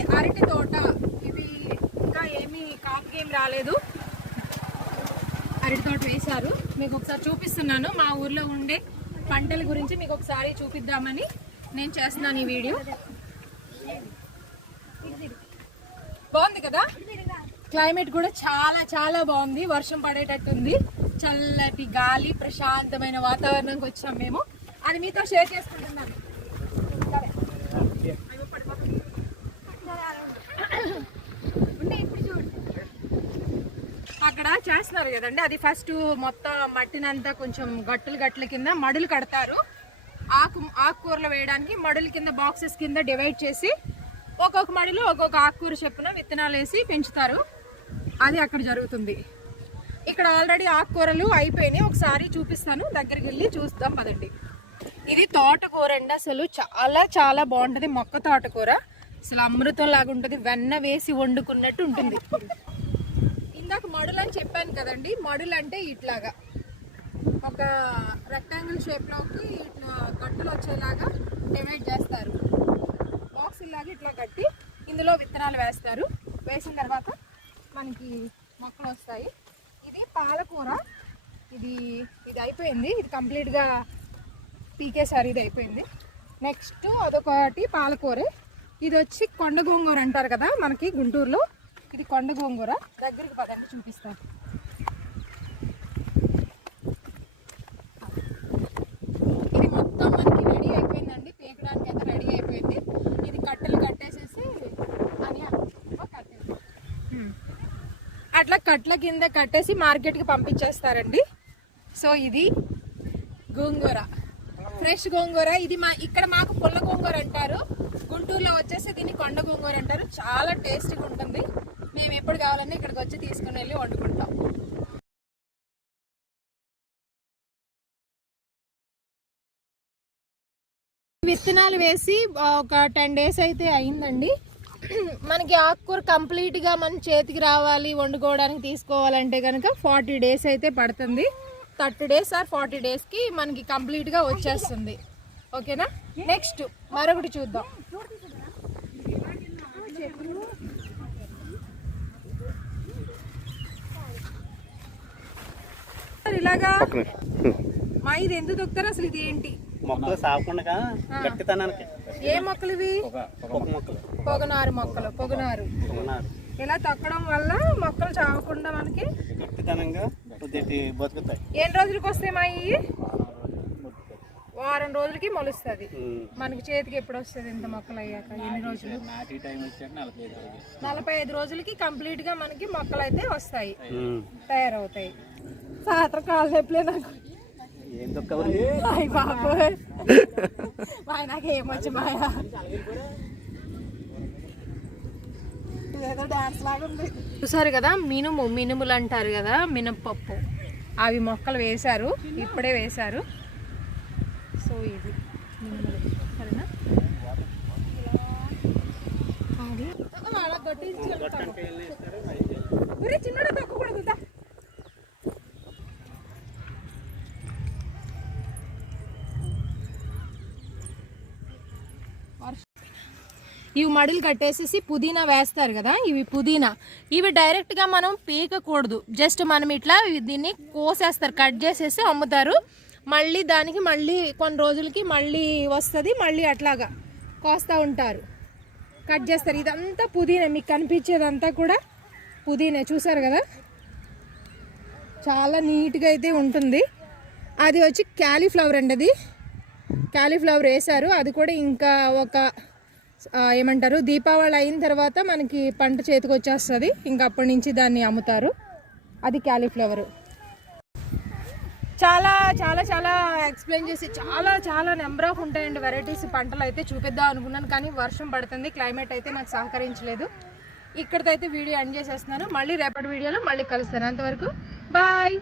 ఇది అరటి తోట. ఇది ఇంకా ఏమి కాపుకి ఏమి రాలేదు. అరటి తోట వేశారు. మీకు ఒకసారి చూపిస్తున్నాను. మా ఊర్లో ఉండే పంటల గురించి మీకు ఒకసారి చూపిద్దామని నేను చేస్తున్నాను ఈ వీడియో. బాగుంది కదా? క్లైమేట్ కూడా చాలా చాలా బాగుంది. వర్షం పడేటట్టుంది. చల్లటి గాలి ప్రశాంతమైన వాతావరణంకి వచ్చాం మేము. అది మీతో షేర్ చేసుకుంటున్నాను. అక్కడ చేస్తున్నారు కదండి. అది ఫస్ట్ మొత్తం మట్టినంతా కొంచెం గట్టులు గట్టుల కింద మడులు కడతారు. ఆకు ఆకుకూరలు వేయడానికి మడుల కింద బాక్సెస్ కింద డివైడ్ చేసి ఒక్కొక్క మడిలో ఒక్కొక్క ఆకుకూర చెప్పున విత్తనాలు వేసి పెంచుతారు. అది అక్కడ జరుగుతుంది. ఇక్కడ ఆల్రెడీ ఆకుకూరలు అయిపోయినాయి. ఒకసారి చూపిస్తాను. దగ్గరికి వెళ్ళి చూస్తాం పదండి. ఇది తోటకూర అండి అసలు. చాలా చాలా బాగుంటుంది. మొక్క తోటకూర. అసలు అమృతం లాగా ఉంటుంది. వెన్న వేసి వండుకున్నట్టు ఉంటుంది ఇందాక మడులు అని చెప్పాను కదండి మడులు అంటే ఇట్లాగా. ఒక రెక్టాంగిల్ షేప్లోకి ఇట్లా గట్టులు వచ్చేలాగా డివైడ్ చేస్తారు. బాక్సుల్లాగా ఇట్లా కట్టి ఇందులో విత్తనాలు వేస్తారు. వేసిన తర్వాత మనకి మొక్కలు వస్తాయి. ఇది పాలకూర. ఇది ఇది అయిపోయింది. ఇది కంప్లీట్గా పీకేసారి ఇది అయిపోయింది. నెక్స్ట్ అదొకటి పాలకూర. ఇది వచ్చి కొండ గోంగూర అంటారు కదా మనకి గుంటూరులో. ఇది కొండ గోంగూర. దగ్గరికి పదండి చూపిస్తాను ఇది మొత్తం మనకి రెడీ అయిపోయిందండి పీకడానికి అయితే రెడీ అయిపోయింది ఇది కట్టెలు కట్టేసేసి అని ఓ కట్టేసి. హ్మ్. అట్లా కట్ల కింద కట్టేసి మార్కెట్కి పంపించేస్తారండి. సో ఇది గోంగూర. ఫ్రెష్ గోంగూర. ఇది మా ఇక్కడ మాకు పుల్ల గోంగూర అంటారు. గుంటూరులో వచ్చేసి దీన్ని కొండ గోంగూర అంటారు. చాలా టేస్టీగా ఉంటుంది. మేము ఎప్పుడు కావాలన్నా ఇక్కడికి వచ్చి తీసుకుని వెళ్ళి వండుకుంటాం. విత్తనాలు వేసి ఒక టెన్ డేస్ అయితే అయిందండి. మనకి ఆకుకూర కంప్లీట్గా మన చేతికి రావాలి వండుకోవడానికి తీసుకోవాలంటే కనుక ఫార్టీ డేస్ అయితే పడుతుంది. థర్టీ డేస్ ఆర్ ఫార్టీ డేస్కి మనకి కంప్లీట్గా వచ్చేస్తుంది. ఓకేనా? నెక్స్ట్ మరొకటి చూద్దాం. ఇలాగా మా ఇది ఎందుకు దొక్కుతారు? అసలు ఇది ఏంటి మొక్కలు సాగకుండా గట్టితనానికి. ఏ మొక్కలు ఇవి మొక్కలు. పొగనారు మొక్కలు పొగనారు. ఉన్నారు ఇలా తొక్కడం వల్ల మొక్కలు చావకుండా మనకి గట్టితనంగా బతుకుతాయి. ఎన్ని రోజులకి వస్తాయి మా ఇవి వారం రోజులకి మొలుస్తుంది. మనకి చేతికి ఎప్పుడు వస్తుంది ఇంత మొక్కలు అయ్యాక? ఎన్ని రోజులు? నలభై ఐదు రోజులకి. కంప్లీట్గా మనకి మొక్కలు అయితే వస్తాయి. తయారవుతాయి. సాయంత్రం కాలు నొప్పులే నాకు ఏం బాబోయ్ మాయ నాకు మాయ ఉంది చూసారు కదా మినుము మినుములు అంటారు కదా మినపప్పు అవి మొక్కలు వేశారు ఇప్పుడే వేశారు. సో ఇది మినుములు. సరేనా? అది. చిన్నడా ఇవి మడులు కట్టేసేసి పుదీనా వేస్తారు కదా ఇవి పుదీనా. ఇవి డైరెక్ట్గా మనం పీకకూడదు. జస్ట్ మనం ఇట్లా దీన్ని కోసేస్తారు కట్ చేసేసి అమ్ముతారు. మళ్ళీ దానికి మళ్ళీ కొన్ని రోజులకి మళ్ళీ వస్తుంది మళ్ళీ అట్లాగా కోస్తూ ఉంటారు. కట్ చేస్తారు. ఇదంతా పుదీనా మీకు కనిపించేదంతా కూడా పుదీనా చూసారు కదా? చాలా నీట్గా అయితే ఉంటుంది. అది వచ్చి క్యాలీఫ్లవర్ అండి అది. క్యాలీఫ్లవర్ వేశారు. అది కూడా ఇంకా ఒక ఏమంటారు? దీపావళి అయిన తర్వాత మనకి పంట చేతికి వచ్చేస్తుంది. ఇంకా అప్పటి నుంచి దాన్ని అమ్ముతారు. అది క్యాలీఫ్లవర్. చాలా చాలా చాలా ఎక్స్ప్లెయిన్ చేసి చాలా చాలా నెంబర్ ఆఫ్ ఉంటాయండి వెరైటీస్. పంటలు అయితే చూపిద్దాం అనుకున్నాను కానీ వర్షం పడుతుంది. క్లైమేట్ అయితే నాకు సహకరించలేదు. ఇక్కడితో అయితే వీడియో ఎండ్ చేసేస్తున్నాను. మళ్ళీ రేపటి వీడియోలో మళ్ళీ కలుస్తాను. అంతవరకు బాయ్!